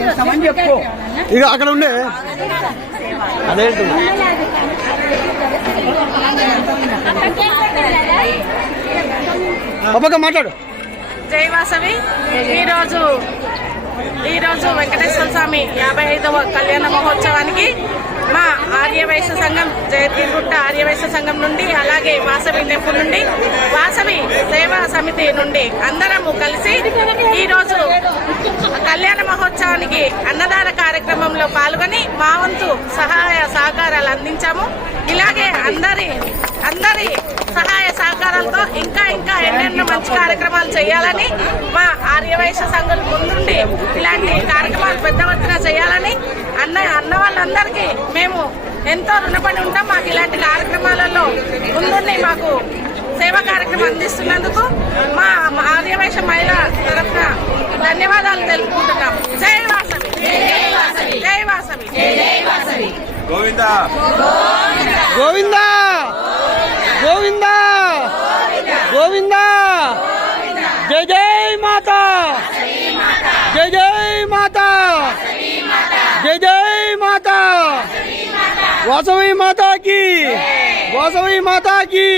చేస్తామని చెప్పు. ఇక అక్కడ ఉండే అదేంటి అప్పక మాట్లాడు. జై వాసవి. ఈరోజు వెంకటేశ్వర స్వామి 55వ కళ్యాణ మహోత్సవానికి మా ఆర్యవైశ్య సంఘం జయతీగుట్ట ఆర్యవైశ్య సంఘం నుండి, అలాగే వాసవి టెంపుల్ నుండి, వాసవి సేవా సమితి నుండి అందరము కలిసి ఈరోజు కళ్యాణ మహోత్సవానికి అన్నదాన కార్యక్రమంలో పాల్గొని మా వంతు సహాయ సహకారాలు అందించాము. ఇలాగే అందరి సహాయ సహకారాలతో ఇంకా ఎన్నెన్నో మంచి కార్యక్రమాలు చేయాలని, మా ఆర్యవైశ్య సంఘం ముందుండి ఇలాంటి కార్యక్రమాలు పెద్ద ఎత్తున చేయాలని అన్న వాళ్ళందరికీ మేము ఎంతో రుణపడి ఉంటాం. మాకు ఇలాంటి కార్యక్రమాలలో ముందుండి మాకు సేవా కార్యక్రమం అందిస్తున్నందుకు మా ఆర్యవైశ్య మహిళ తరఫున ధన్యవాదాలు తెలుపుకుంటున్నాం. జై వాసవి, జై వాసవి, జై వాసవి. గోవిందా గోవిందా గోవిందా గోవిందా. జై జై మాతా, జై జై మాతా, జై జై మాతా. వాసవి మాతా की, వాసవి మాతా की.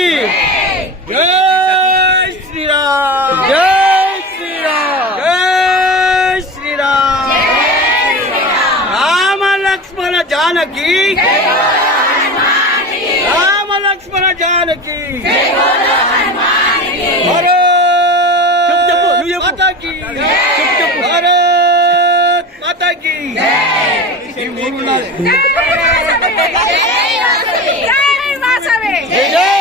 జై శ్రీరామ్, జై శ్రీరామ్, జై శ్రీరామ్. రామ లక్ష్మణ జానకి, రామ లక్ష్మణ జానకి. భారత్ మాతా की, భారత్ మాతా की. జై వాసవి, జై వాసవి. జై